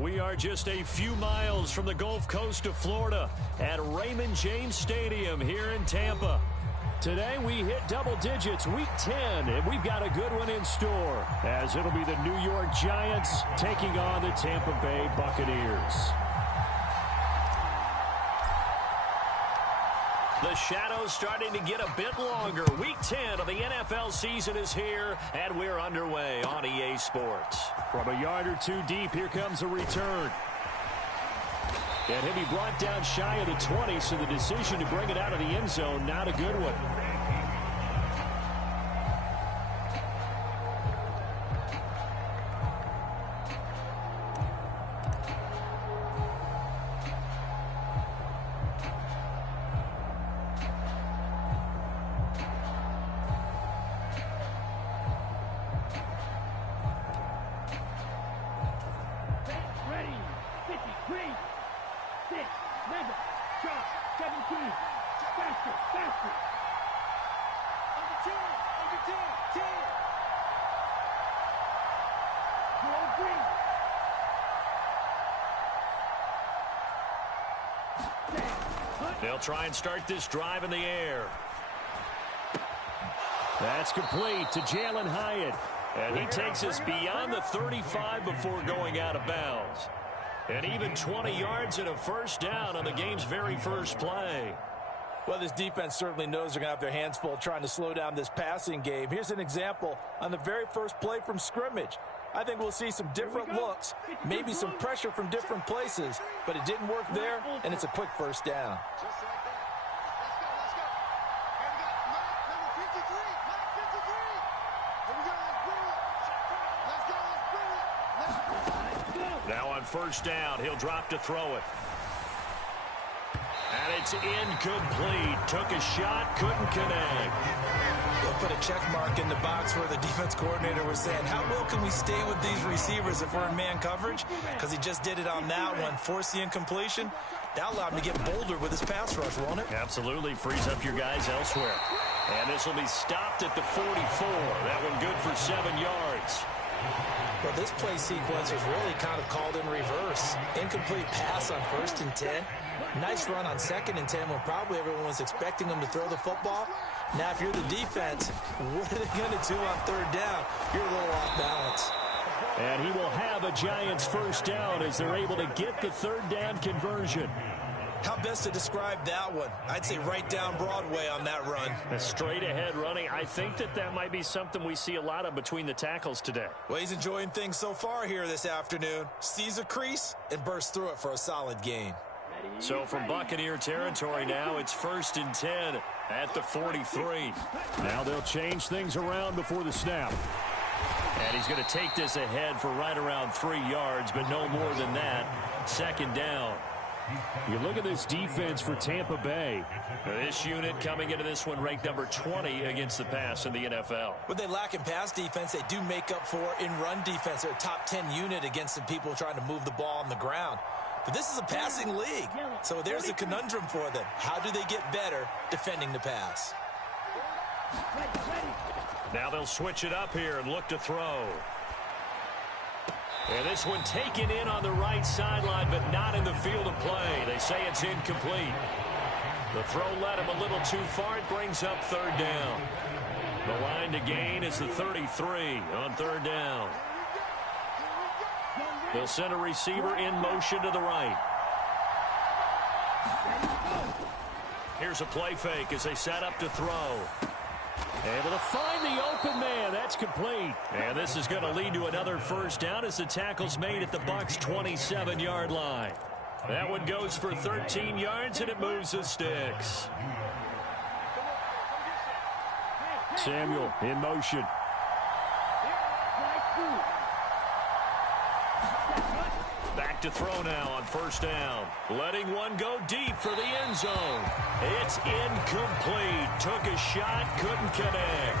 We are just a few miles from the Gulf Coast of Florida at Raymond James Stadium here in Tampa. Today we hit double digits, week 10, and we've got a good one in store, as it'll be the New York Giants taking on the Tampa Bay Buccaneers. The shadow's starting to get a bit longer. Week 10 of the NFL season is here, and we're underway on EA Sports. From a yard or two deep, here comes a return. And he'll be brought down shy of the 20, so the decision to bring it out of the end zone, not a good one. They'll try and start this drive in the air. That's complete to Jalen Hyatt. And he takes us beyond the 35 before going out of bounds. And even 20 yards and a first down on the game's very first play. Well, this defense certainly knows they're going to have their hands full trying to slow down this passing game. Here's an example on the very first play from scrimmage. I think we'll see some different looks, maybe some pressure from different places, but it didn't work there, and it's a quick first down. Now on first down, he'll drop to throw it. And it's incomplete. Took a shot, couldn't connect. They'll put a check mark in the box where the defense coordinator was saying, how well can we stay with these receivers if we're in man coverage? Because he just did it on that one, forced the incompletion. That allowed him to get bolder with his pass rush, won't it? Absolutely. Frees up your guys elsewhere. And this will be stopped at the 44. That one good for 7 yards. Well, this play sequence was really kind of called in reverse. Incomplete pass on 1st and 10. Nice run on 2nd and 10 when probably everyone was expecting them to throw the football. Now, if you're the defense, what are they going to do on 3rd down? You're a little off balance. And he will have a Giants first down as they're able to get the 3rd down conversion. How best to describe that one? I'd say right down Broadway on that run. A straight ahead running. I think that might be something we see a lot of between the tackles today. Well, he's enjoying things so far here this afternoon. Sees a crease and bursts through it for a solid gain. So from Buccaneer territory now, it's 1st and 10 at the 43. Now they'll change things around before the snap. And he's going to take this ahead for right around 3 yards, but no more than that. 2nd down. You look at this defense for Tampa Bay. This unit coming into this one ranked number 20 against the pass in the NFL. What they lack in pass defense, they do make up for in run defense. They're a top 10 unit against the people trying to move the ball on the ground. But this is a passing league, so there's a conundrum for them. How do they get better defending the pass? Now they'll switch it up here and look to throw. And this one taken in on the right sideline, but not in the field of play. They say it's incomplete. The throw led him a little too far. It brings up 3rd down. The line to gain is the 33 on 3rd down. They'll send a receiver in motion to the right. Here's a play fake as they set up to throw. Able to find the open man. That's complete. And this is going to lead to another first down as the tackle's made at the Bucs' 27-yard line. That one goes for 13 yards, and it moves the sticks. Samuel in motion. Back to throw now on 1st down. Letting one go deep for the end zone. It's incomplete. Took a shot, couldn't connect.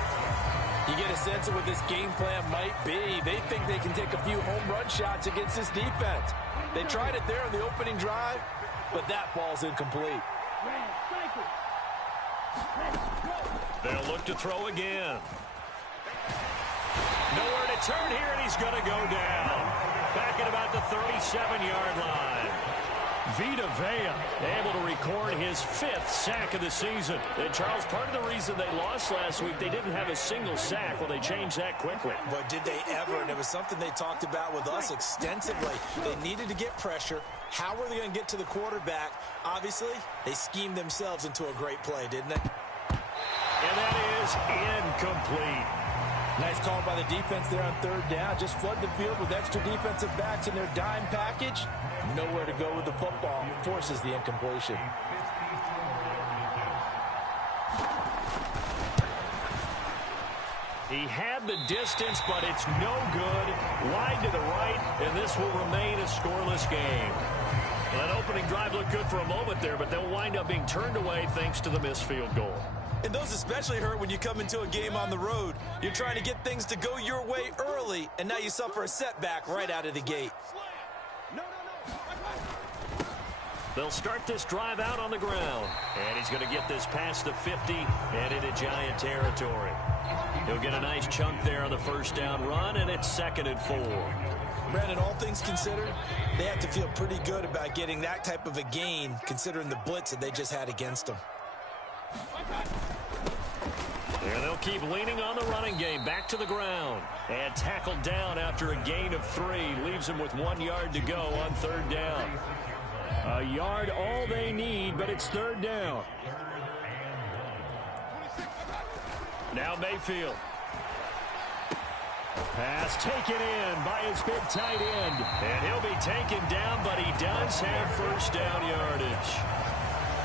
You get a sense of what this game plan might be. They think they can take a few home run shots against this defense. They tried it there on the opening drive, but that ball's incomplete. They'll look to throw again. Nowhere to turn here, and he's going to go down. Back at about the 37-yard line. Vita Vea able to record his 5th sack of the season. And, Charles, part of the reason they lost last week, they didn't have a single sack. Well, they changed that quickly. But did they ever? And it was something they talked about with us extensively. They needed to get pressure. How were they going to get to the quarterback? Obviously, they schemed themselves into a great play, didn't they? And that is incomplete. Nice call by the defense there on 3rd down. Just flood the field with extra defensive backs in their dime package. Nowhere to go with the football. Forces the incompletion. He had the distance, but it's no good. Wide to the right, and this will remain a scoreless game. Well, that opening drive looked good for a moment there, but they'll wind up being turned away thanks to the missed field goal. And those especially hurt when you come into a game on the road. You're trying to get things to go your way early, and now you suffer a setback right out of the gate. They'll start this drive out on the ground. And he's going to get this past the 50 and into Giant territory. He'll get a nice chunk there on the 1st down run, and it's 2nd and 4. Brandon, all things considered, they have to feel pretty good about getting that type of a gain, considering the blitz that they just had against them. And they'll keep leaning on the running game. Back to the ground. And tackled down after a gain of 3. Leaves him with 1 yard to go on 3rd down. A yard all they need, but it's 3rd down. Now Mayfield. Pass taken in by his big tight end. And he'll be taken down, but he does have 1st down yardage.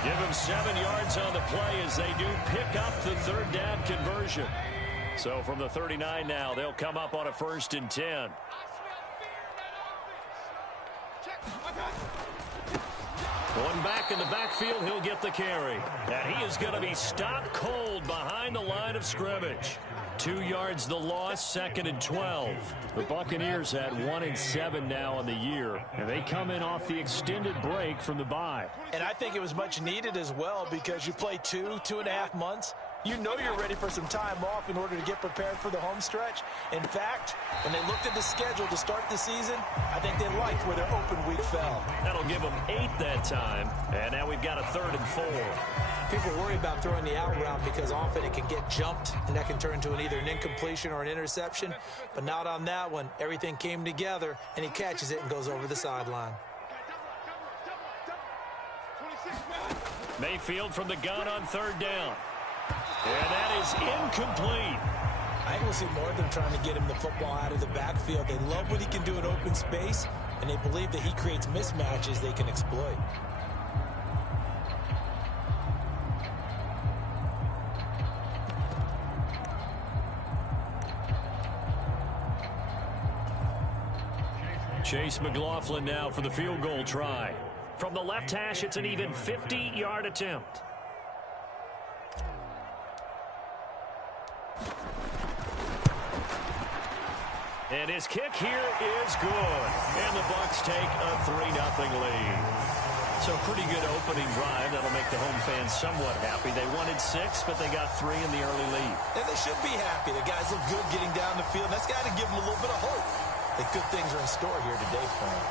Give him 7 yards on the play as they do pick up the 3rd down conversion. So from the 39 now, they'll come up on a 1st and 10. Going back in the backfield, he'll get the carry. And he is going to be stopped cold behind the line of scrimmage. 2 yards the loss, 2nd and 12. The Buccaneers had 1-7 now on the year, and they come in off the extended break from the bye. And I think it was much needed as well because you play 2.5 months. You know you're ready for some time off in order to get prepared for the home stretch. In fact, when they looked at the schedule to start the season, I think they liked where their open week fell. That'll give them 8 that time, and now we've got a 3rd and 4. People worry about throwing the out route because often it can get jumped, and that can turn into either an incompletion or an interception. But not on that one. Everything came together, and he catches it and goes over the sideline. Mayfield from the gun on 3rd down. And that is incomplete. I think we'll see more of them trying to get him the football out of the backfield. They love what he can do in open space, and they believe that he creates mismatches they can exploit. Chase McLaughlin now for the field goal try. From the left hash, it's an even 50-yard attempt. And his kick here is good. And the Bucs take a 3-0 lead. So pretty good opening drive. That'll make the home fans somewhat happy. They wanted 6, but they got 3 in the early lead. And they should be happy. The guys look good getting down the field. That's got to give them a little bit of hope that good things are in store here today for them.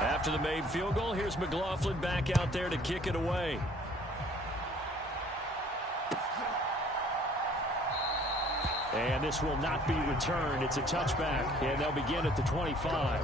After the made field goal, here's McLaughlin back out there to kick it away. And this will not be returned. It's a touchback, and they'll begin at the 25.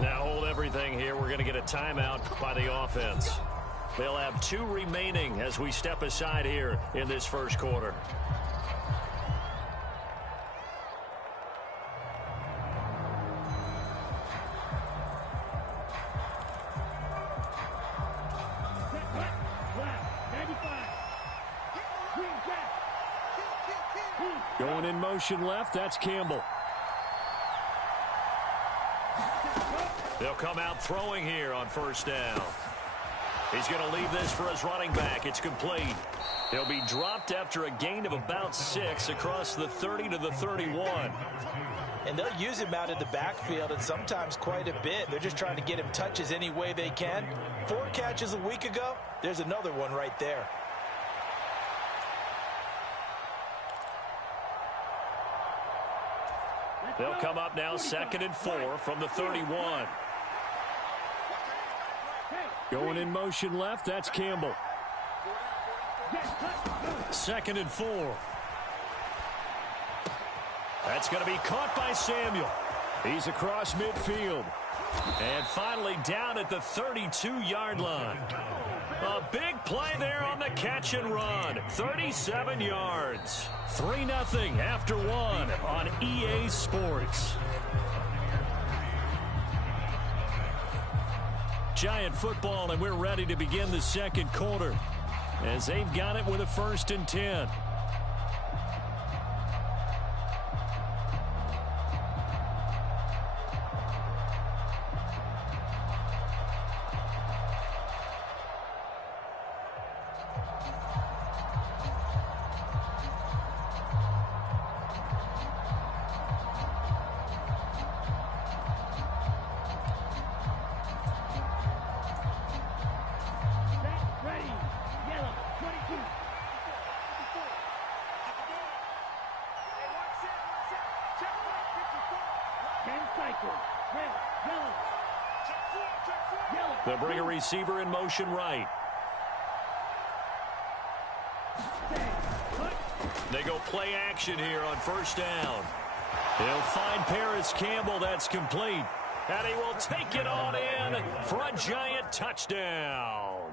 Now hold everything here. We're going to get a timeout by the offense. They'll have 2 remaining as we step aside here in this first quarter. Going in motion left, that's Campbell. They'll come out throwing here on first down. He's going to leave this for his running back. It's complete. He'll be dropped after a gain of about 6 across the 30 to the 31. And they'll use him out in the backfield, and sometimes quite a bit. They're just trying to get him touches any way they can. 4 catches a week ago. There's another one right there. They'll come up now 2nd and 4 from the 31. Going in motion left, that's Campbell. 2nd and 4. That's going to be caught by Samuel. He's across midfield. And finally down at the 32-yard line. A big play there on the catch and run. 37 yards. 3-0 after 1 on EA Sports. Giant football, and we're ready to begin the second quarter as they've got it with a 1st and 10. They'll bring a receiver in motion right. They go play action here on first down. He'll find Paris Campbell. That's complete. And he will take it on in for a Giant touchdown.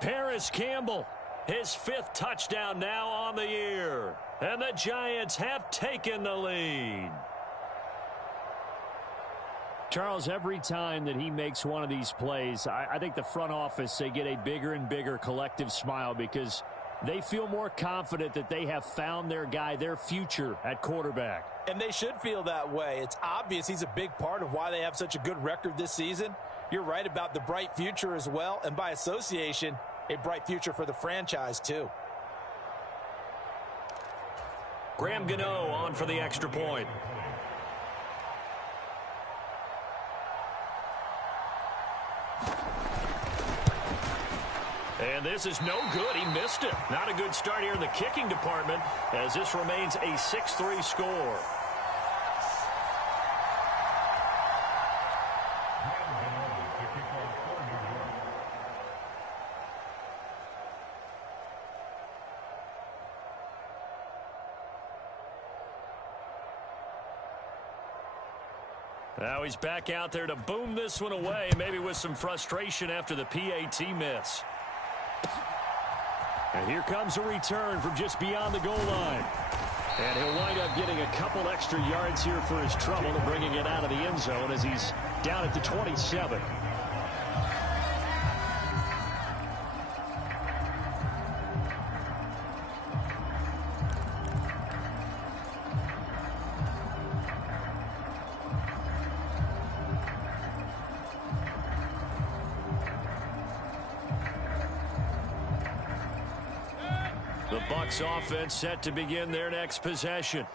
Paris Campbell, his 5th touchdown now on the year. And the Giants have taken the lead. Charles, every time that he makes one of these plays, I think the front office, they get a bigger and bigger collective smile because they feel more confident that they have found their guy, their future at quarterback. And they should feel that way. It's obvious he's a big part of why they have such a good record this season. You're right about the bright future as well, and by association, a bright future for the franchise too. Graham Gano on for the extra point. And this is no good. He missed it. Not a good start here in the kicking department as this remains a 6-3 score. Now he's back out there to boom this one away, maybe with some frustration after the PAT miss. And here comes a return from just beyond the goal line. And he'll wind up getting a couple extra yards here for his trouble and bringing it out of the end zone as he's down at the 27. The Bucs offense set to begin their next possession.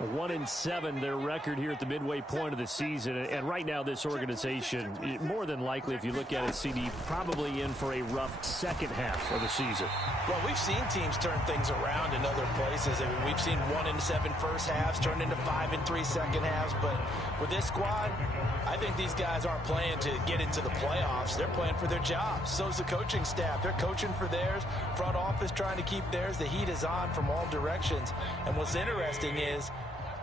1-7 their record here at the midway point of the season. And right now this organization, more than likely, if you look at it, CD, probably in for a rough second half of the season. Well, we've seen teams turn things around in other places. I mean, we've seen 1-7 first halves turn into 5-3 second halves. But with this squad, I think these guys aren't playing to get into the playoffs. They're playing for their jobs. So's the coaching staff. They're coaching for theirs. Front office trying to keep theirs. The heat is on from all directions. And what's interesting is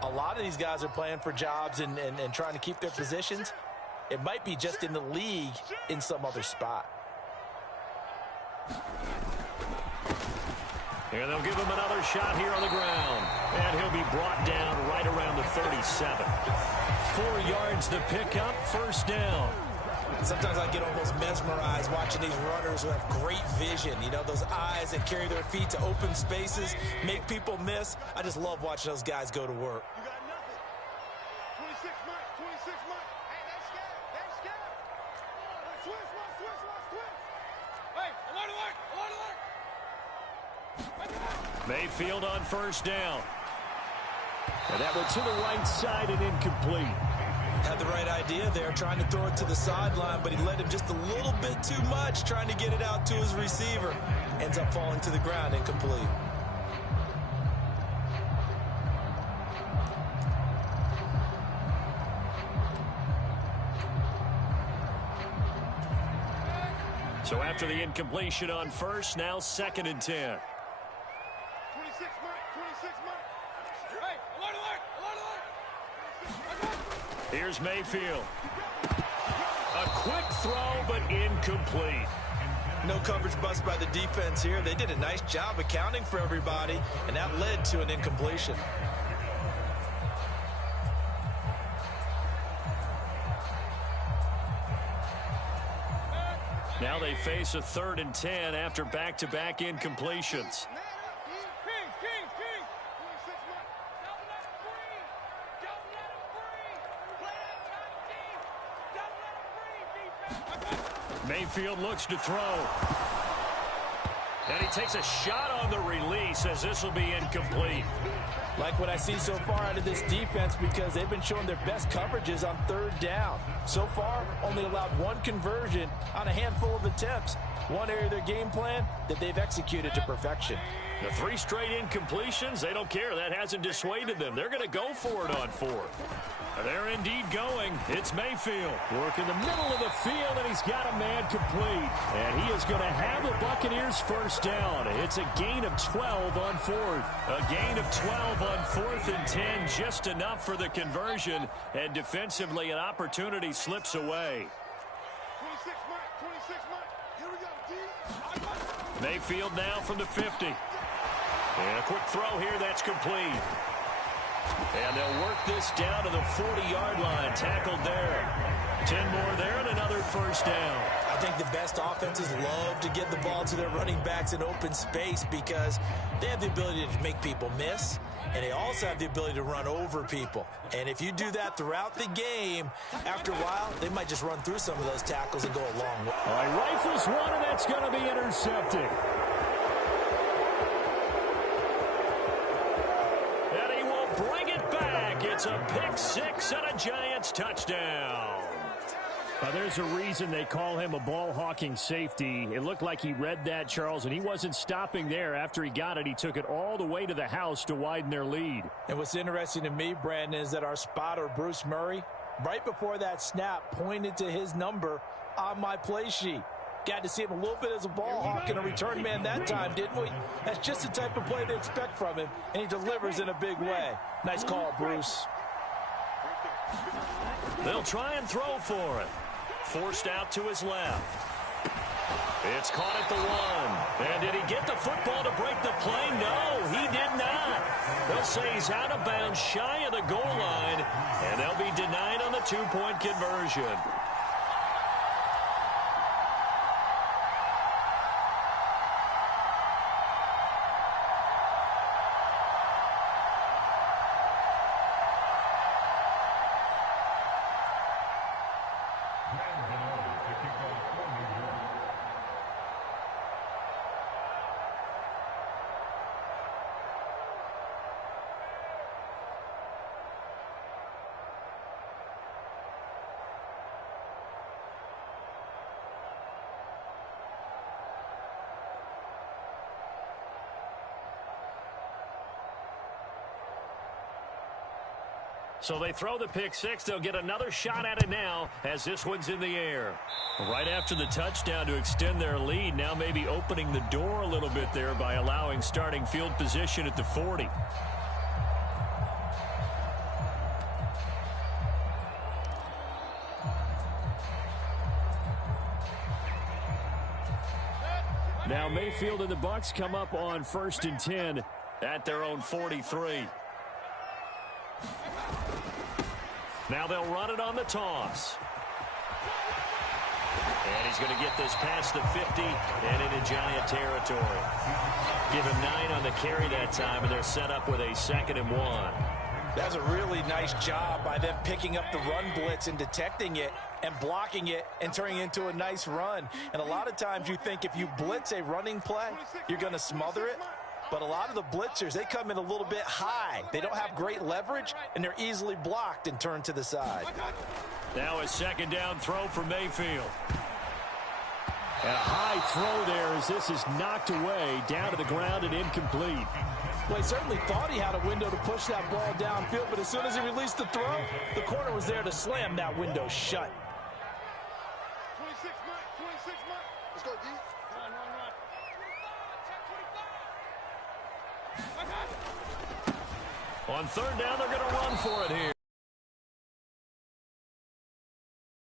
a lot of these guys are playing for jobs and trying to keep their positions. It might be just in the league in some other spot. And they'll give him another shot here on the ground. And he'll be brought down right around the 37. 4 yards the pickup, first down. Sometimes I get almost mesmerized watching these runners who have great vision. You know, those eyes that carry their feet to open spaces, make people miss. I just love watching those guys go to work. You got nothing. 26 months, 26 months. Hey, they're scared. They're scared. Twist, twist. Hey, alert. Mayfield on first down. And that went to the right side and incomplete. Had the right idea there, trying to throw it to the sideline, but he led him just a little bit too much, trying to get it out to his receiver. Ends up falling to the ground, incomplete. So after the incompletion on first, now 2nd and 10. 26 months. Hey, alert. Here's Mayfield. A quick throw, but incomplete. No coverage bust by the defense here. They did a nice job accounting for everybody, and that led to an incompletion. Now they face a 3rd and 10 after back-to-back incompletions. Mayfield looks to throw. And he takes a shot on the release as this will be incomplete. Like what I see so far out of this defense, because they've been showing their best coverages on 3rd down. So far, only allowed 1 conversion on a handful of attempts. One area of their game plan that they've executed to perfection. The 3 straight incompletions, they don't care. That hasn't dissuaded them. They're going to go for it on 4th. They're indeed going. It's Mayfield. Work in the middle of the field, and he's got a man complete. And he is going to have the Buccaneers first down. It's a gain of 12 on 4th. A gain of 12 on 4th and 10, just enough for the conversion. And defensively, an opportunity slips away. 26 months. Here we go, D. Mayfield now from the 50. And a quick throw here, that's complete. And they'll work this down to the 40-yard line. Tackled there. 10 more there and another first down. I think the best offenses love to get the ball to their running backs in open space because they have the ability to make people miss, and they also have the ability to run over people. And if you do that throughout the game, after a while, they might just run through some of those tackles and go a long way. All right, rifles one, and that's going to be intercepted. And he will bring it back. It's a pick six and a Giants touchdown. There's a reason they call him a ball-hawking safety. It looked like he read that, Charles, and he wasn't stopping there. After he got it, he took it all the way to the house to widen their lead. And what's interesting to me, Brandon, is that our spotter, Bruce Murray, right before that snap, pointed to his number on my play sheet. Got to see him a little bit as a ball hawk and a return man that time, didn't we? That's just the type of play they expect from him, and he delivers in a big way. Nice call, Bruce. They'll try and throw for it. Forced out to his left. It's caught at the 1. And did he get the football to break the play? No, he did not. They'll say he's out of bounds shy of the goal line, and they'll be denied on the 2-point conversion. So they throw the pick six. They'll get another shot at it now as this one's in the air. Right after the touchdown to extend their lead, now maybe opening the door a little bit there by allowing starting field position at the 40. Now Mayfield and the Bucs come up on 1st and 10 at their own 43. Now they'll run it on the toss. And he's going to get this past the 50 and into Giant territory. Give him 9 on the carry that time, and they're set up with a 2nd and 1. That's a really nice job by them picking up the run blitz and detecting it and blocking it and turning it into a nice run. And a lot of times you think if you blitz a running play, you're going to smother it. But a lot of the blitzers, they come in a little bit high. They don't have great leverage, and they're easily blocked and turned to the side. Now a 2nd down throw for Mayfield. And a high throw there as this is knocked away, down to the ground and incomplete. Well, he certainly thought he had a window to push that ball downfield, but as soon as he released the throw, the corner was there to slam that window shut. 26 Mike. Let's go, D. Run. On 3rd down, they're going to run for it here.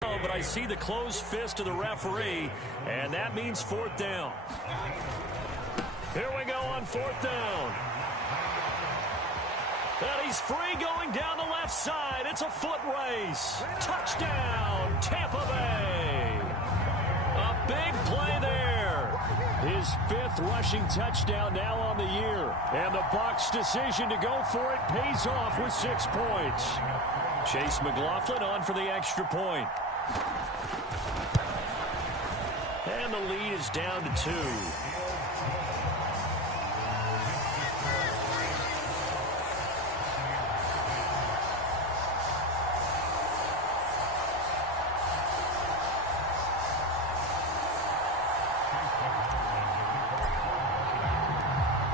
But I see the closed fist of the referee, and that means 4th down. Here we go on 4th down. And he's free going down the left side. It's a foot race. Touchdown, Tampa Bay. A big play there. His 5th rushing touchdown now on the year. And the Bucs' decision to go for it pays off with 6 points. Chase McLaughlin on for the extra point. And the lead is down to 2.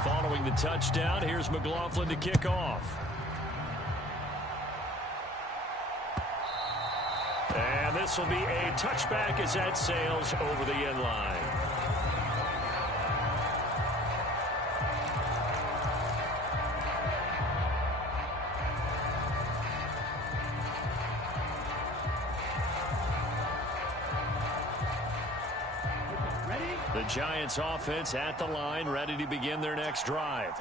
Following the touchdown, here's McLaughlin to kick off. And this will be a touchback as that sails over the end line. The Giants offense at the line, ready to begin their next drive.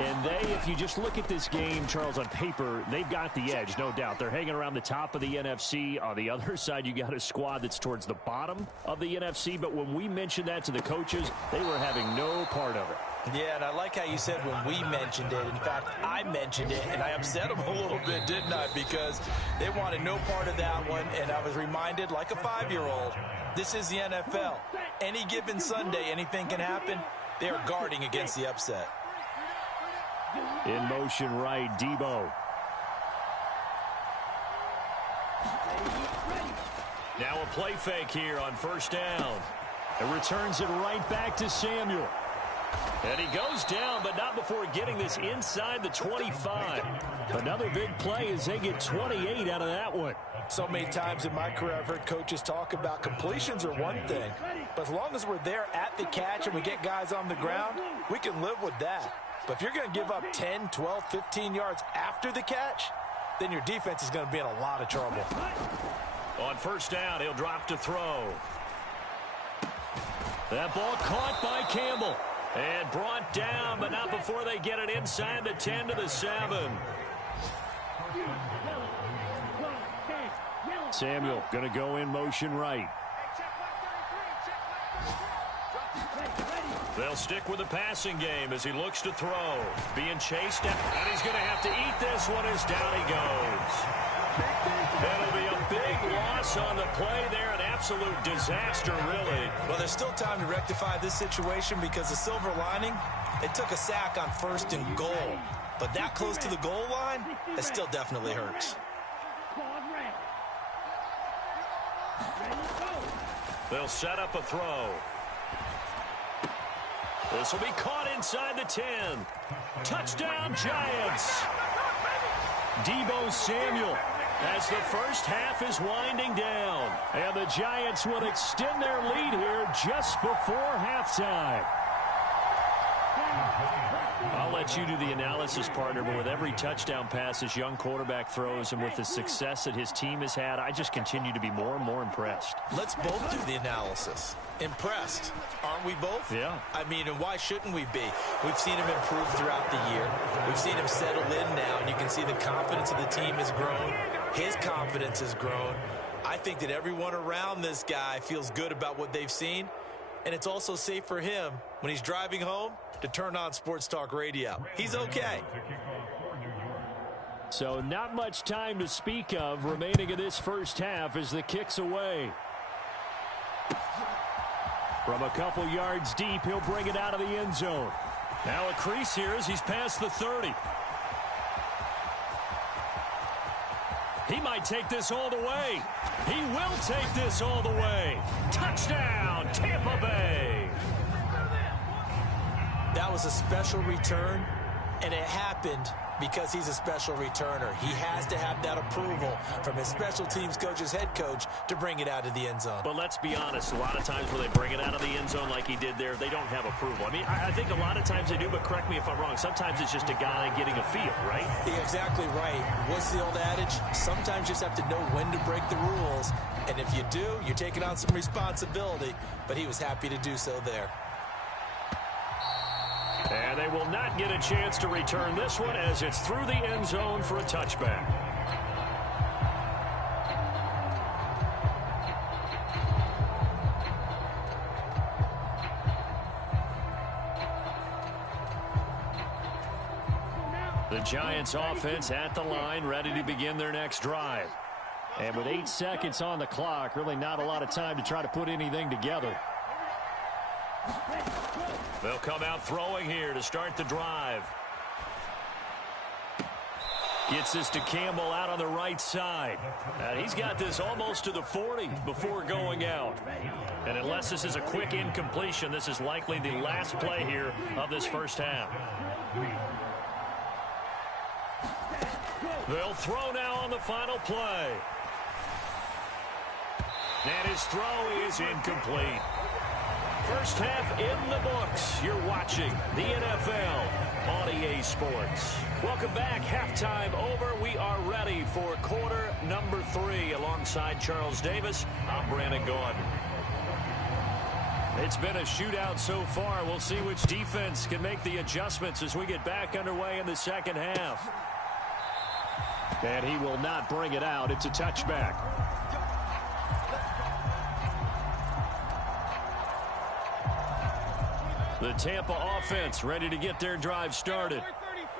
And they, if you just look at this game, Charles, on paper, they've got the edge, no doubt. They're hanging around the top of the NFC. On the other side, you got a squad that's towards the bottom of the NFC. But when we mentioned that to the coaches, they were having no part of it. Yeah, and I like how you said when we mentioned it. In fact, I mentioned it, and I upset them a little bit, didn't I? Because they wanted no part of that one, and I was reminded, like a 5-year-old, this is the NFL. Any given Sunday, anything can happen. They are guarding against the upset. In motion right, Debo. Now a play fake here on 1st down. It returns it right back to Samuel. And he goes down, but not before getting this inside the 25. Another big play as they get 28 out of that one. So many times in my career, I've heard coaches talk about completions are one thing. But as long as we're there at the catch and we get guys on the ground, we can live with that. But if you're going to give up 10, 12, 15 yards after the catch, then your defense is going to be in a lot of trouble. On 1st down, he'll drop to throw. That ball caught by Campbell. And brought down, but not before they get it inside the 10 to the 7. Samuel going to go in motion right. They'll stick with the passing game as he looks to throw. Being chased, and he's going to have to eat this one as down he goes. That'll be a big loss on the play there. An absolute disaster, really. Well, there's still time to rectify this situation because the silver lining, they took a sack on 1st and goal. But that close to the goal line, it still definitely hurts. They'll set up a throw. This will be caught inside the 10. Touchdown, Giants. Debo Samuel as the first half is winding down. And the Giants will extend their lead here just before halftime. I'll let you do the analysis, partner, but with every touchdown pass this young quarterback throws and with the success that his team has had, I just continue to be more and more impressed. Let's both do the analysis. Impressed, aren't we both? Yeah. I mean, and why shouldn't we be? We've seen him improve throughout the year. We've seen him settle in now, and you can see the confidence of the team has grown. His confidence has grown. I think that everyone around this guy feels good about what they've seen, and it's also safe for him when he's driving home to turn on Sports Talk Radio. He's okay. So not much time to speak of remaining in this first half as the kick's away. From a couple yards deep, he'll bring it out of the end zone. Now a crease here as he's past the 30. He might take this all the way. He will take this all the way. Touchdown, Tampa Bay. That was a special return, and it happened because he's a special returner. He has to have that approval from his special teams coach's head coach to bring it out of the end zone. But let's be honest, a lot of times when they bring it out of the end zone like he did there, they don't have approval. I mean, I think a lot of times they do, but correct me if I'm wrong. Sometimes it's just a guy getting a feel, right? You're exactly right. What's the old adage? Sometimes you just have to know when to break the rules. And if you do, you're taking on some responsibility. But he was happy to do so there. And they will not get a chance to return this one as it's through the end zone for a touchback. The Giants offense at the line, ready to begin their next drive. And with 8 seconds on the clock, really not a lot of time to try to put anything together. They'll come out throwing here to start the drive. Gets this to Campbell out on the right side. And he's got this almost to the 40 before going out. And unless this is a quick incompletion, this is likely the last play here of this first half. They'll throw now on the final play. And his throw is incomplete. First half in the books. You're watching the NFL on EA Sports. Welcome back. Halftime over. We are ready for quarter number 3. Alongside Charles Davis, I'm Brandon Gaudin. It's been a shootout so far. We'll see which defense can make the adjustments as we get back underway in the second half. And he will not bring it out. It's a touchback. The Tampa offense ready to get their drive started.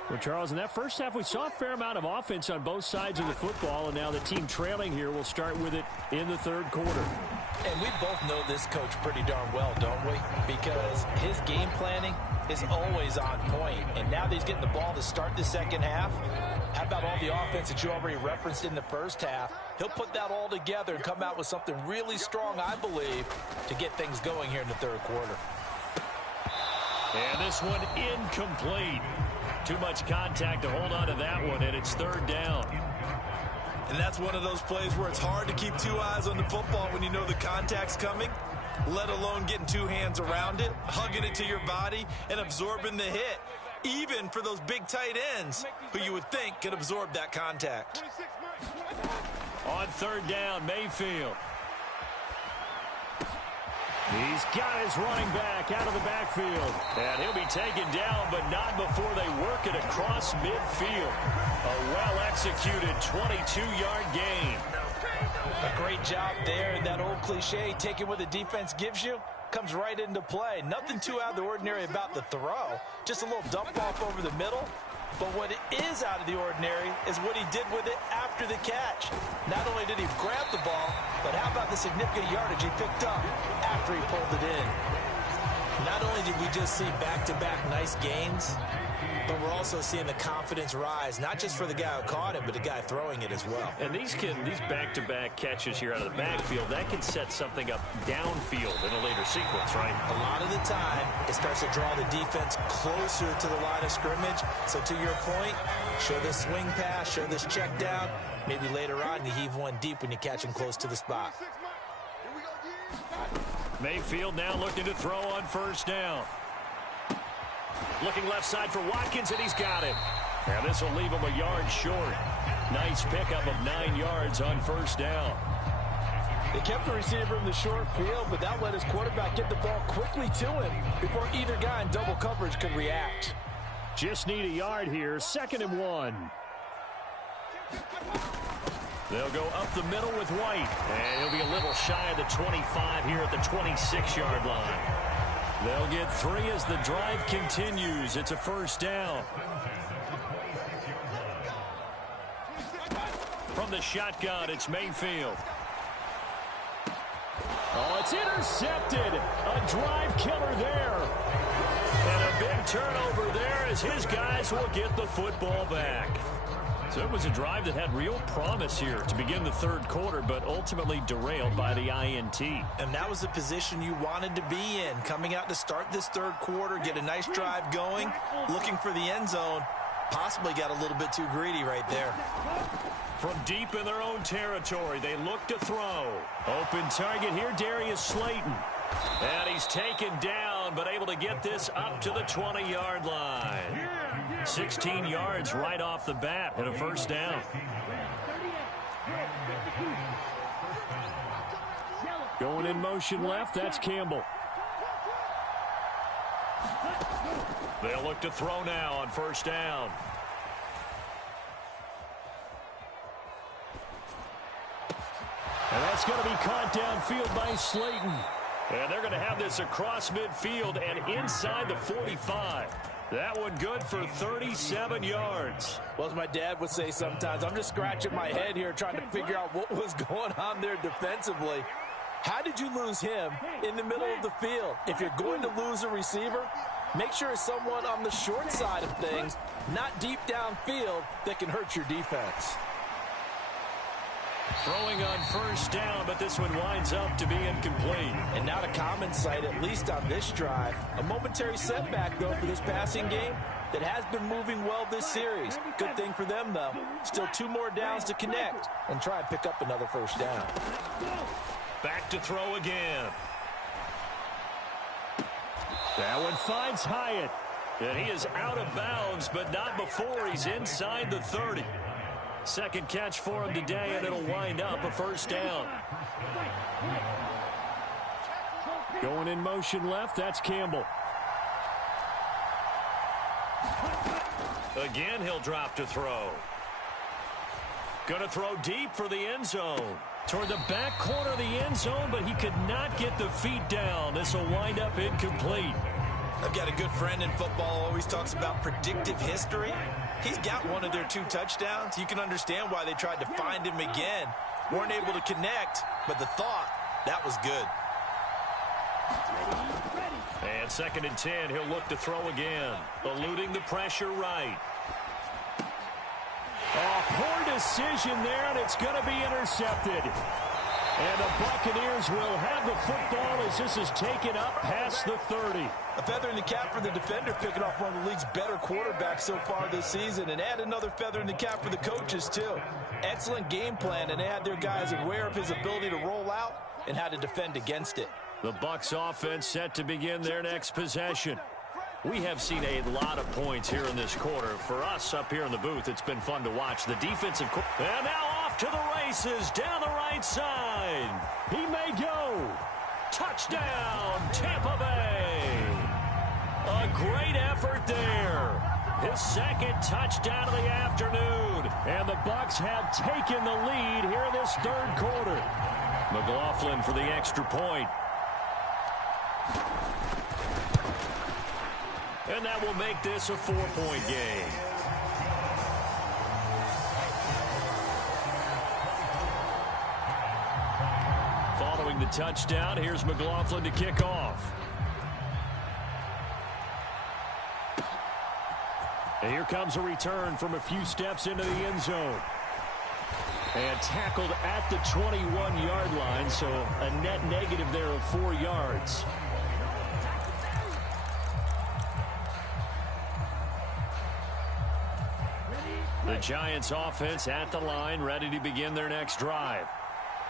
Well, Charles, in that first half, we saw a fair amount of offense on both sides of the football, and now the team trailing here will start with it in the third quarter. And we both know this coach pretty darn well, don't we? Because his game planning is always on point. And now that he's getting the ball to start the second half, how about all the offense that you already referenced in the first half? He'll put that all together and come out with something really strong, I believe, to get things going here in the third quarter. And this one incomplete. Too much contact to hold on to that one, and it's third down. And that's one of those plays where it's hard to keep two eyes on the football when you know the contact's coming, let alone getting two hands around it, hugging it to your body, and absorbing the hit, even for those big tight ends who you would think could absorb that contact. On third down, Mayfield. He's got his running back out of the backfield. And he'll be taken down, but not before they work it across midfield. A well-executed 22-yard gain. A great job there. And that old cliche, taking what the defense gives you, comes right into play. Nothing too out of the ordinary about the throw. Just a little dump off over the middle. But what is out of the ordinary is what he did with it after the catch. Not only did he grab the ball, but how about the significant yardage he picked up after he pulled it in. Not only did we just see back-to-back nice gains, but we're also seeing the confidence rise, not just for the guy who caught it, but the guy throwing it as well. And these back-to-back catches here out of the backfield, that can set something up downfield in a later sequence, right? A lot of the time, it starts to draw the defense closer to the line of scrimmage. So to your point, show this swing pass, show this check down. Maybe later on, you heave one deep when you catch him close to the spot. Mayfield now looking to throw on first down. Looking left side for Watkins, and he's got it. And this will leave him a yard short. Nice pickup of 9 yards on first down. They kept the receiver in the short field, but that let his quarterback get the ball quickly to him before either guy in double coverage could react. Just need a yard here. 2nd and 1. They'll go up the middle with White. And he'll be a little shy of the 25 here at the 26-yard line. They'll get 3 as the drive continues. It's a first down. From the shotgun, it's Mayfield. Oh, it's intercepted. A drive killer there. And a big turnover there as his guys will get the football back. So it was a drive that had real promise here to begin the third quarter, but ultimately derailed by the INT. And that was the position you wanted to be in. Coming out to start this third quarter, get a nice drive going, looking for the end zone. Possibly got a little bit too greedy right there. From deep in their own territory, they look to throw. Open target here, Darius Slayton. And he's taken down, but able to get this up to the 20-yard line. 16 yards right off the bat and a first down. Going in motion left, that's Campbell. They'll look to throw now on first down. And that's going to be caught downfield by Slayton. And they're going to have this across midfield and inside the 45. That one good for 37 yards. Well, as my dad would say sometimes, I'm just scratching my head here trying to figure out what was going on there defensively. How did you lose him in the middle of the field? If you're going to lose a receiver, make sure it's someone on the short side of things, not deep downfield, that can hurt your defense. Throwing on first down, but this one winds up to be incomplete. And not a common sight, at least on this drive. A momentary setback, though, for this passing game that has been moving well this series. Good thing for them, though. Still 2 more downs to connect and try and pick up another first down. Back to throw again. That one finds Hyatt. And he is out of bounds, but not before he's inside the 30. Second catch for him today, and it'll wind up a first down. Going in motion left, that's Campbell. Again, he'll drop to throw. Going to throw deep for the end zone. Toward the back corner of the end zone, but he could not get the feet down. This will wind up incomplete. I've got a good friend in football who always talks about predictive history. He's got one of their 2 touchdowns. You can understand why they tried to find him again. Weren't able to connect, but the thought, that was good. And 2nd and 10, he'll look to throw again. Eluding the pressure right. Oh, poor decision there, and it's going to be intercepted. And the Buccaneers will have the football as this is taken up past the 30. A feather in the cap for the defender, picking off one of the league's better quarterbacks so far this season, and add another feather in the cap for the coaches, too. Excellent game plan, and they had their guys aware of his ability to roll out and how to defend against it. The Bucs offense set to begin their next possession. We have seen a lot of points here in this quarter. For us up here in the booth, it's been fun to watch. The defensive... And now off to the races down the right side. He may go. Touchdown, Tampa Bay. A great effort there. His 2nd touchdown of the afternoon. And the Bucs have taken the lead here in this third quarter. McLaughlin for the extra point. And that will make this a 4-point game. Following the touchdown, here's McLaughlin to kick off. And here comes a return from a few steps into the end zone. And tackled at the 21-yard line, so a net negative there of 4 yards. The Giants offense at the line, ready to begin their next drive.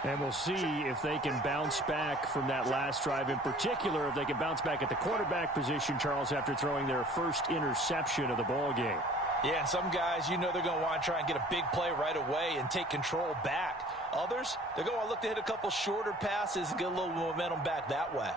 And we'll see if they can bounce back from that last drive. In particular, if they can bounce back at the quarterback position, Charles, after throwing their first interception of the ball game. Yeah, some guys, you know they're going to want to try and get a big play right away and take control back. Others, they're going to look to hit a couple shorter passes and get a little momentum back that way.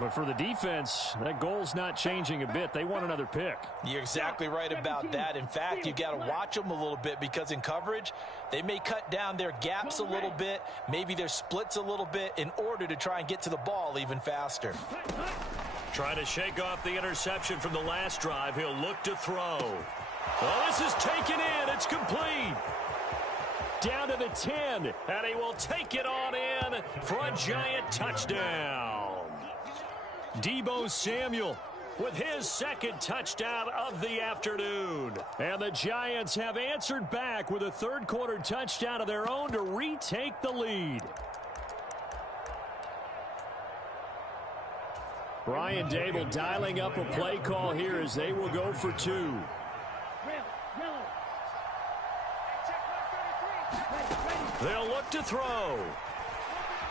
But for the defense, that goal's not changing a bit. They want another pick. You're exactly right about that. In fact, you got to watch them a little bit because in coverage, they may cut down their gaps a little bit, maybe their splits a little bit in order to try and get to the ball even faster. Trying to shake off the interception from the last drive. He'll look to throw. Well, this is taken in. It's complete. Down to the 10, and he will take it on in for a Giant touchdown. Deebo Samuel with his second touchdown of the afternoon. And the Giants have answered back with a third-quarter touchdown of their own to retake the lead. Brian Dable dialing up a play call here as they will go for two. They'll look to throw.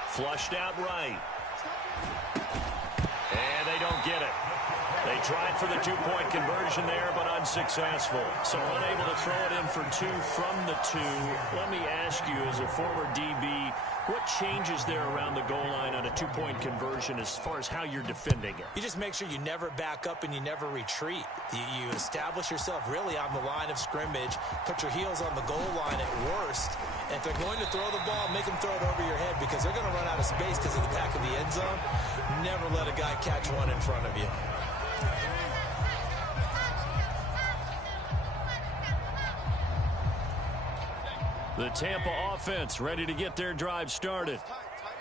Flushed out right. And they don't get it. They tried for the two-point conversion there, but unsuccessful. So unable to throw it in for two from the two. Let me ask you, as a former DB, what changes there around the goal line on a two-point conversion as far as how you're defending it? You just make sure you never back up and you never retreat. You establish yourself really on the line of scrimmage, put your heels on the goal line at worst, and if they're going to throw the ball, make them throw it over your head because they're going to run out of space because of the back of the end zone. Never let a guy catch one in front of you. The Tampa offense ready to get their drive started.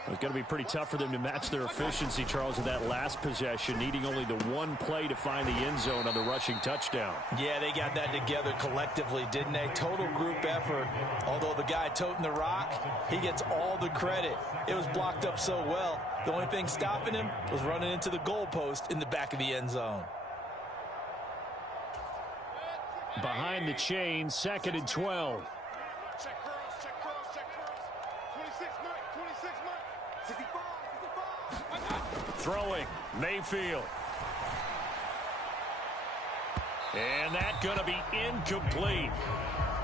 It's going to be pretty tough for them to match their efficiency, Charles, in that last possession, needing only the one play to find the end zone on the rushing touchdown. Yeah, they got that together collectively, didn't they? Total group effort. Although the guy toting the rock, he gets all the credit. It was blocked up so well. The only thing stopping him was running into the goalpost in the back of the end zone. Behind the chain, 2nd and 12. Check curls, check curls, check curls. 26 Mike, 26 Mike. 65, 65. Throwing, Mayfield. And that's going to be incomplete.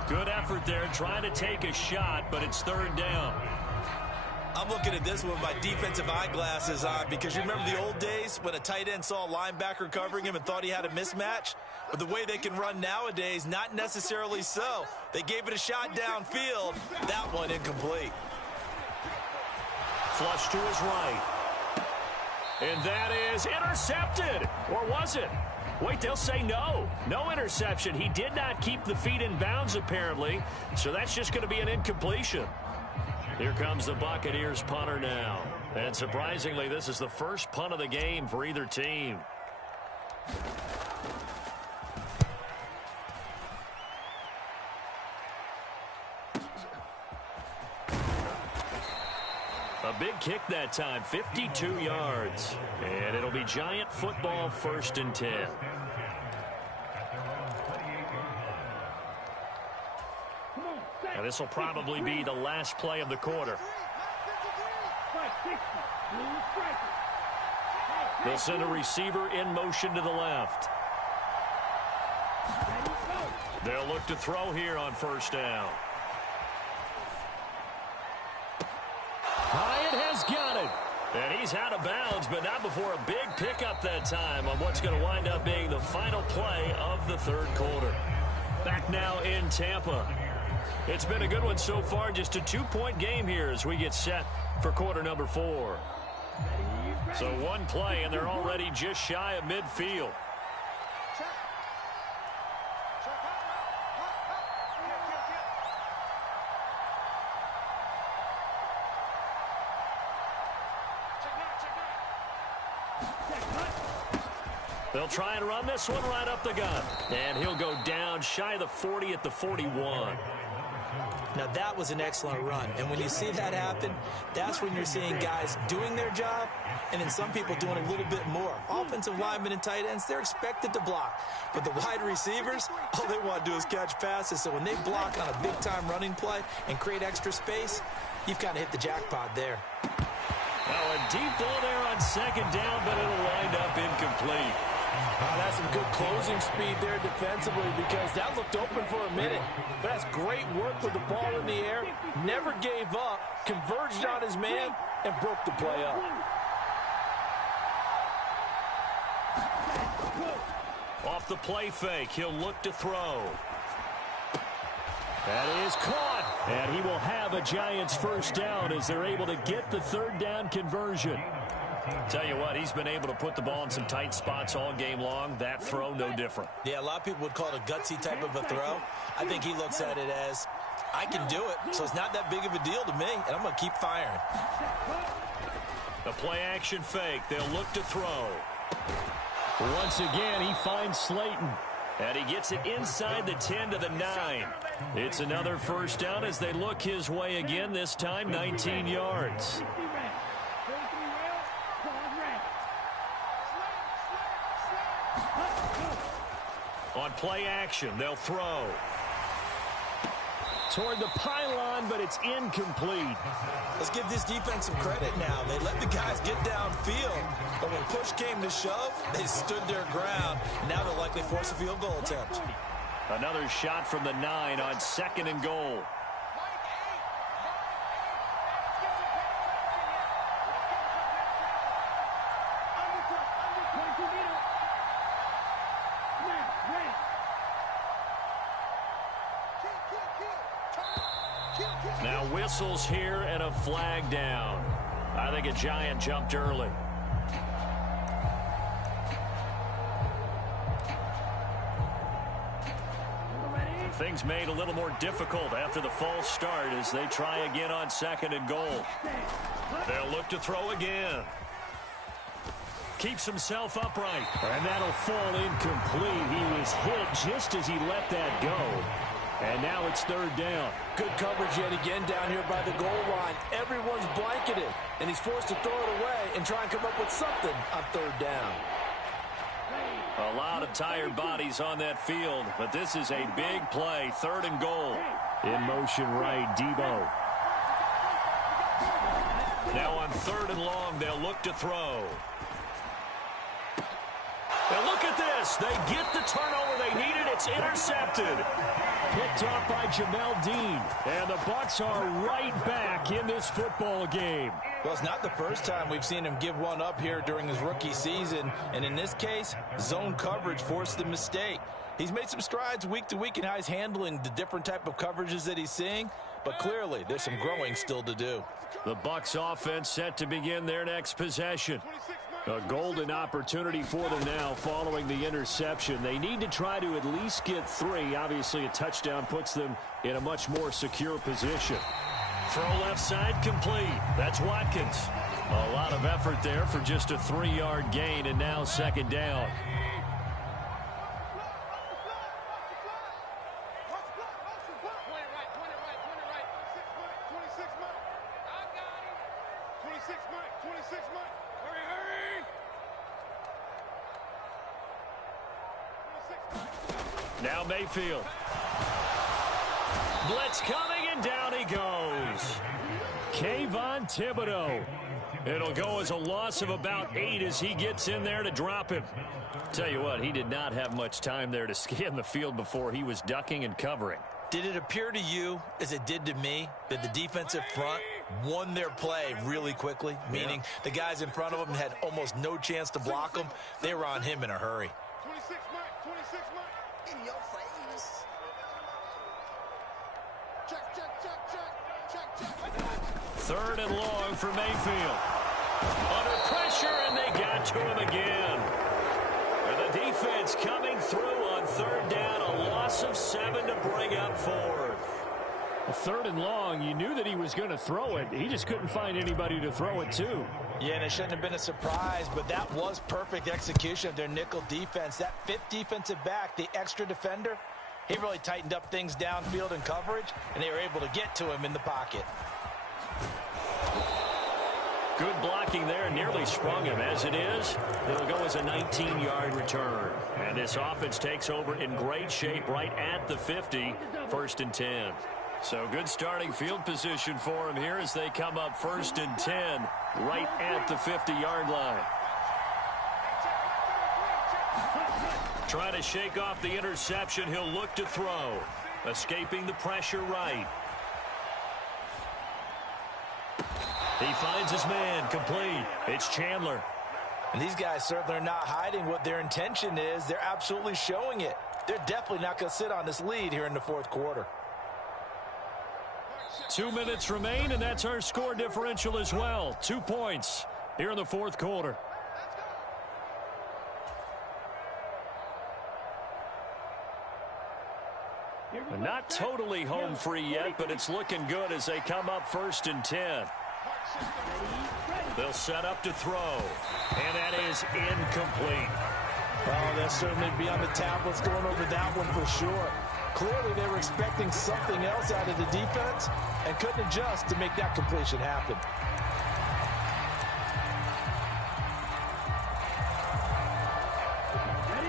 Good effort there trying to take a shot, but it's third down. I'm looking at this with my defensive eyeglasses on because you remember the old days when a tight end saw a linebacker covering him and thought he had a mismatch? But the way they can run nowadays, not necessarily so. They gave it a shot downfield. That one incomplete. Flush to his right. And that is intercepted. Or was it? Wait, they'll say no. No interception. He did not keep the feet in bounds, apparently. So that's just going to be an incompletion. Here comes the Buccaneers punter now. And surprisingly, this is the first punt of the game for either team. A big kick that time, 52 yards. And it'll be Giant football, 1st and 10. And this will probably be the last play of the quarter. They'll send a receiver in motion to the left. They'll look to throw here on 1st down. Hyatt has got it. And he's out of bounds, but not before a big pickup that time on what's going to wind up being the final play of the third quarter. Back now in Tampa. It's been a good one so far, just a 2-point game here as we get set for quarter number 4. So one play, and they're already just shy of midfield. They'll try and run this one right up the gut. And he'll go down shy of the 40 at the 41. Now, that was an excellent run. And when you see that happen, that's when you're seeing guys doing their job and then some people doing a little bit more. Offensive linemen and tight ends, they're expected to block. But the wide receivers, all they want to do is catch passes. So when they block on a big-time running play and create extra space, you've kind of hit the jackpot there. Now, a deep ball there on 2nd down, but it'll wind up incomplete. That's some good closing speed there defensively because that looked open for a minute. But that's great work with the ball in the air. Never gave up, converged on his man, and broke the play up. the play fake. He'll look to throw. That is caught. And he will have a Giants first down as they're able to get the third down conversion. Tell you what, he's been able to put the ball in some tight spots all game long. That throw, no different. Yeah, a lot of people would call it a gutsy type of a throw. I think he looks at it as, I can do it, so it's not that big of a deal to me, and I'm going to keep firing. The play-action fake. They'll look to throw. Once again, he finds Slayton. And he gets it inside the 10 to the 9. It's another first down as they look his way again, this time 19 yards. On play action, they'll throw. Toward the pylon, but it's incomplete. Let's give this defense some credit now. They let the guys get downfield, but when push came to shove, they stood their ground. Now they'll likely force a field goal attempt. Another shot from the 9 on 2nd and goal. Now whistles here and a flag down. I think a Giant jumped early. Things made a little more difficult after the false start as they try again on 2nd and goal. They'll look to throw again. Keeps himself upright. And that'll fall incomplete. He was hit just as he let that go. And now it's 3rd down. Good coverage yet again down here by the goal line. Everyone's blanketed, and he's forced to throw it away and try and come up with something on 3rd down. A lot of tired bodies on that field, but this is a big play. 3rd and goal. In motion right, Debo. Now on 3rd and long, they'll look to throw. And look at this. They get the turnover they needed. It's intercepted. Picked off by Jamel Dean. And the Bucs are right back in this football game. Well, it's not the first time we've seen him give one up here during his rookie season. And in this case, zone coverage forced the mistake. He's made some strides week to week in how he's handling the different type of coverages that he's seeing. But clearly, there's some growing still to do. The Bucs offense set to begin their next possession. A golden opportunity for them now following the interception. They need to try to at least get 3. Obviously, a touchdown puts them in a much more secure position. Throw left side complete. That's Watkins. A lot of effort there for just a 3-yard gain, and now 2nd down. Now Mayfield. Blitz coming, and down he goes. Kayvon Thibodeaux. It'll go as a loss of about 8 as he gets in there to drop him. Tell you what, he did not have much time there to scan the field before he was ducking and covering. Did it appear to you, as it did to me, that the defensive front won their play really quickly? Meaning the guys in front of them had almost no chance to block them. They were on him in a hurry. 26 Mike, 26 Mike. In your face. Check, check, check, check, check, check. 3rd and long for Mayfield. Under pressure, and they got to him again. And the defense coming through on 3rd down, a loss of 7 to bring up 4th. 3rd and long, you knew that he was going to throw it. He just couldn't find anybody to throw it to. Yeah, and it shouldn't have been a surprise, but that was perfect execution of their nickel defense. That 5th defensive back, the extra defender, he really tightened up things downfield in coverage, and they were able to get to him in the pocket. Good blocking there, nearly sprung him. As it is, it'll go as a 19-yard return. And this offense takes over in great shape right at the 50, 1st and 10. So good starting field position for him here as they come up 1st and 10 right at the 50-yard line. Trying to shake off the interception. He'll look to throw. Escaping the pressure right. He finds his man complete. It's Chandler. And these guys certainly are not hiding what their intention is. They're absolutely showing it. They're definitely not going to sit on this lead here in the fourth quarter. 2 minutes remain, and that's our score differential as well. 2 points here in the fourth quarter. Not totally home free yet, but it's looking good as they come up 1st and 10. They'll set up to throw, and that is incomplete. Oh, they'll certainly be on the tablets going over that one for sure. Clearly, they were expecting something else out of the defense and couldn't adjust to make that completion happen.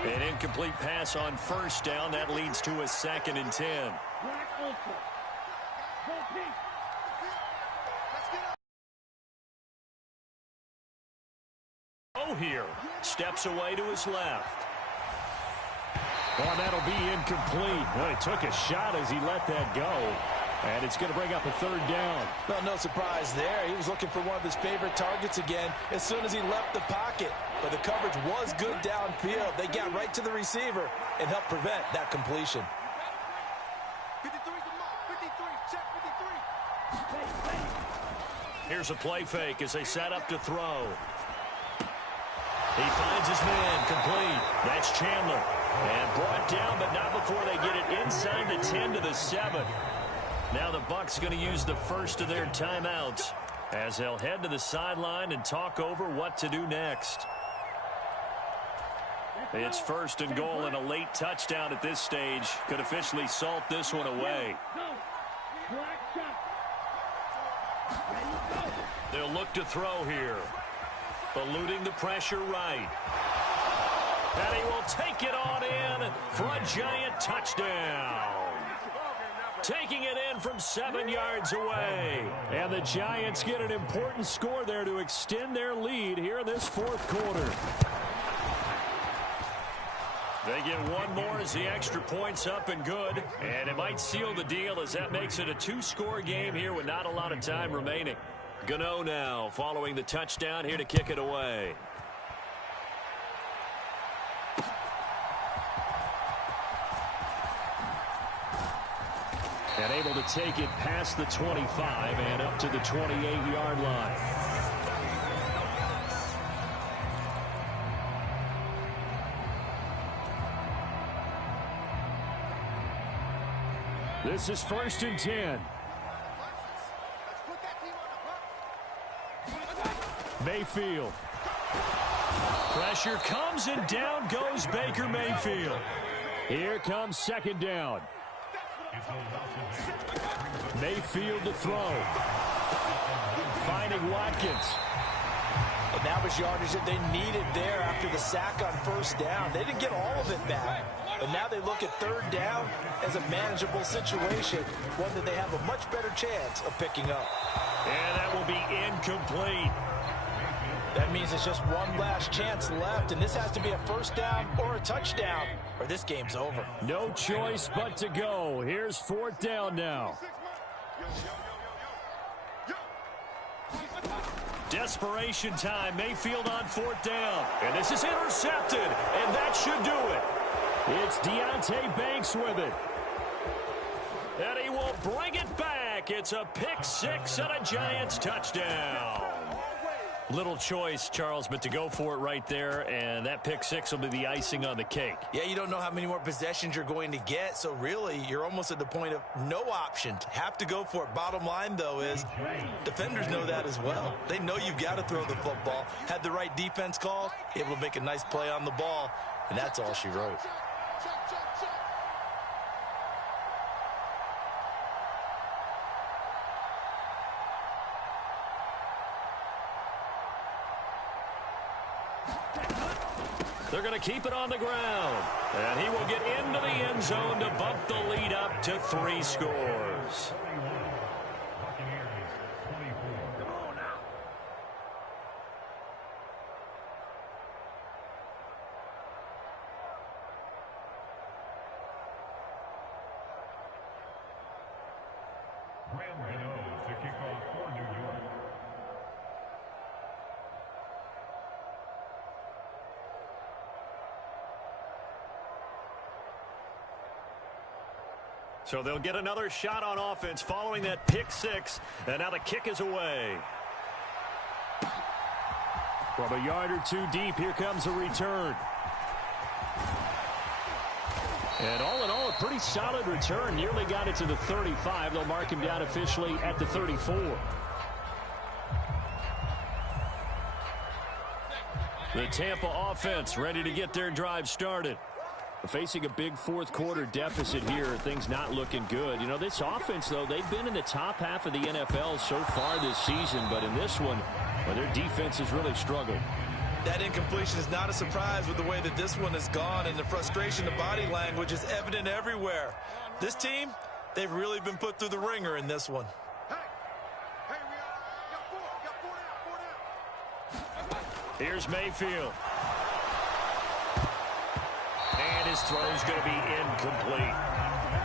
An incomplete pass on 1st down. That leads to a 2nd and 10. Oh, here. Steps away to his left. Oh, that'll be incomplete. Well, he took a shot as he let that go. And it's going to bring up a 3rd down. Well, no surprise there. He was looking for one of his favorite targets again as soon as he left the pocket. But the coverage was good downfield. They got right to the receiver and helped prevent that completion. 53 is the mark. 53. Check 53. Here's a play fake as they set up to throw. He finds his man, complete. That's Chandler. And brought down, but not before they get it inside the 10 to the 7. Now the Bucs going to use the first of their timeouts as they'll head to the sideline and talk over what to do next. It's 1st and goal, and a late touchdown at this stage could officially salt this one away. They'll look to throw here. Eluding the pressure right. And he will take it on in for a Giant touchdown. Taking it in from 7 yards away. And the Giants get an important score there to extend their lead here in this fourth quarter. They get one more as the extra point's up and good. And it might seal the deal as that makes it a 2-score game here with not a lot of time remaining. Gano now following the touchdown here to kick it away. And able to take it past the 25 and up to the 28-yard line. This is 1st and 10. Mayfield. Pressure comes and down goes Baker Mayfield. Here comes 2nd down. Mayfield to throw. Finding Watkins. And that was yardage that they needed there after the sack on 1st down. They didn't get all of it back. But now they look at 3rd down as a manageable situation, one that they have a much better chance of picking up. And that will be incomplete. That means it's just one last chance left, and this has to be a 1st down or a touchdown, or this game's over. No choice but to go. Here's 4th down now. Desperation time. Mayfield on 4th down. And this is intercepted, and that should do it. It's Deonte Banks with it. And he will bring it back. It's a pick 6 and a Giants touchdown. Little choice, Charles, but to go for it right there, and that pick 6 will be the icing on the cake. Yeah, you don't know how many more possessions you're going to get, so really you're almost at the point of no option. Have to go for it. Bottom line, though, is defenders know that as well. They know you've got to throw the football. Had the right defense call, able to make a nice play on the ball, and that's all she wrote. They're going to keep it on the ground. And he will get into the end zone to bump the lead up to 3 scores. To kick off for New York. So they'll get another shot on offense following that pick six. And now the kick is away. From a yard or two deep, here comes a return. And all in all, a pretty solid return. Nearly got it to the 35. They'll mark him down officially at the 34. The Tampa offense ready to get their drive started. Facing a big fourth quarter deficit here, things not looking good. You know, this offense, though, they've been in the top half of the NFL so far this season, but in this one, well, their defense has really struggled. That incompletion is not a surprise with the way that this one has gone, and the frustration, the body language is evident everywhere. This team, they've really been put through the ringer in this one. Here's Mayfield. And his throw's going to be incomplete.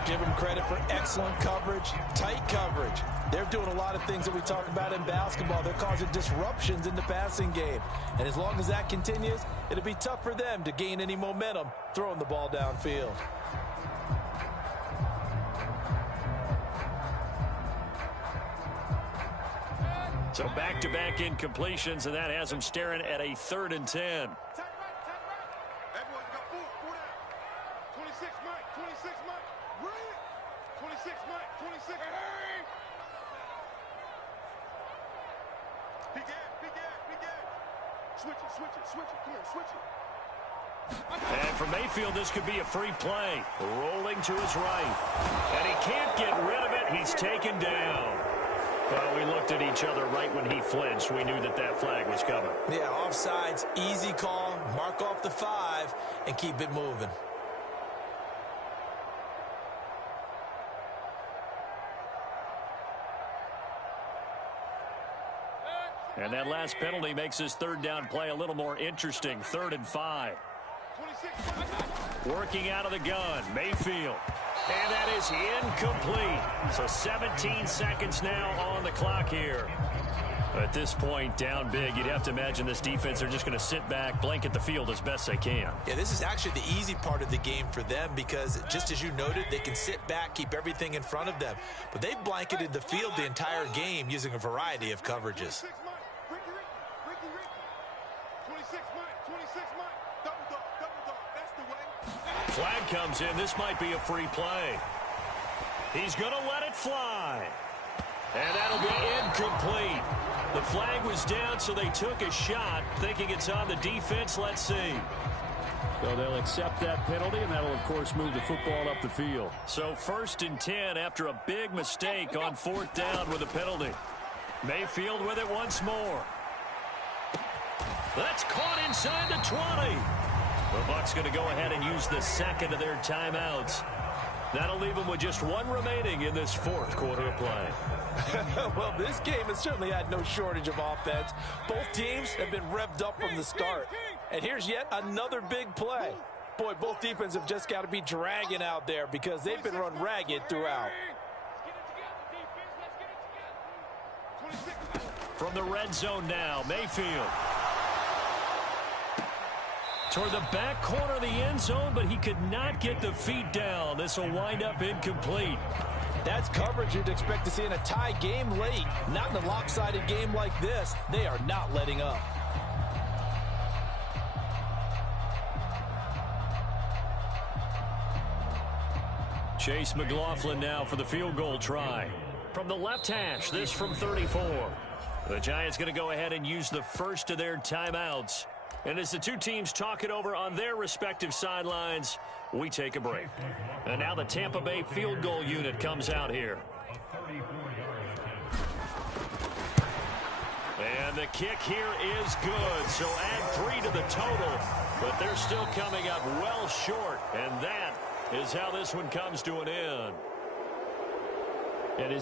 Give him credit for excellent coverage, tight coverage. They're doing a lot of things that we talk about in basketball. They're causing disruptions in the passing game. And as long as that continues, it'll be tough for them to gain any momentum throwing the ball downfield. So back-to-back incompletions, and that has them staring at a 3rd and 10. And for Mayfield, this could be a free play. Rolling to his right. And he can't get rid of it. He's taken down. Well, we looked at each other right when he flinched. We knew that that flag was coming. Yeah, offsides, easy call. Mark off the 5 and keep it moving. And that last penalty makes his 3rd down play a little more interesting. 3rd and 5. Working out of the gun, Mayfield. And that is incomplete. So 17 seconds now on the clock here. At this point, down big, you'd have to imagine this defense are just going to sit back, blanket the field as best they can. Yeah, this is actually the easy part of the game for them because, just as you noted, they can sit back, keep everything in front of them. But they've blanketed the field the entire game using a variety of coverages. Flag comes in. This might be a free play. He's going to let it fly. And that'll be incomplete. The flag was down, so they took a shot, thinking it's on the defense. Let's see. So they'll accept that penalty, and that'll, of course, move the football up the field. So 1st and 10 after a big mistake on 4th down with a penalty. Mayfield with it once more. That's caught inside the 20. The Bucs going to go ahead and use the 2nd of their timeouts. That'll leave them with just 1 remaining in this 4th quarter of play. Well, this game has certainly had no shortage of offense. Both teams have been revved up from the start. And here's yet another big play. Boy, both defenses have just got to be dragging out there because they've been run ragged throughout. From the red zone now, Mayfield. Toward the back corner of the end zone, but he could not get the feet down. This will wind up incomplete. That's coverage you'd expect to see in a tie game late. Not in a lopsided game like this. They are not letting up. Chase McLaughlin now for the field goal try. From the left hash, this from 34. The Giants going to go ahead and use the 1st of their timeouts. And as the two teams talk it over on their respective sidelines, we take a break. And now the Tampa Bay field goal unit comes out here. And the kick here is good. So add 3 to the total. But they're still coming up well short. And that is how this one comes to an end. It is